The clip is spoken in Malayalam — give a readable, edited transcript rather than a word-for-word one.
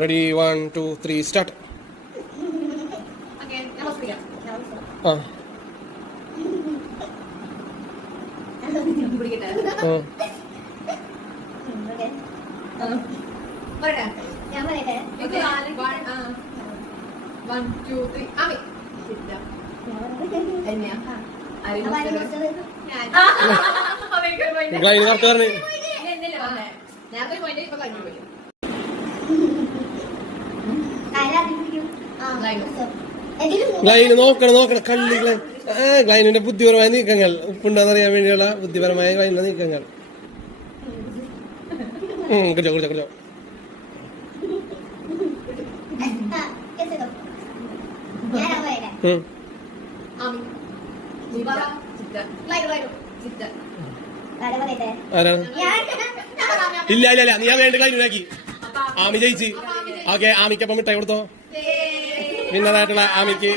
Ready 1 2 3 start. ഗ്ലൈന് നോക്കണം കള്ളി ഗ്ലൈനിന്റെ ബുദ്ധിപരമായ നീക്കങ്ങൾ ഉപ്പുണ്ടെന്നറിയാൻ വേണ്ടിയുള്ള ബുദ്ധിപരമായ ഗ്ലൈനിന്റെ നീക്കങ്ങൾ. കുടിച്ചോ ഇല്ല നീ വേണ്ട ഗ്ലൈനാക്കി. ആമി ജയിച്ച്. ഓക്കെ, ആമിക്കപ്പം മിഠായി കൊടുത്തോ. വിന്നറായിട്ടുള്ള ആമിക്ക്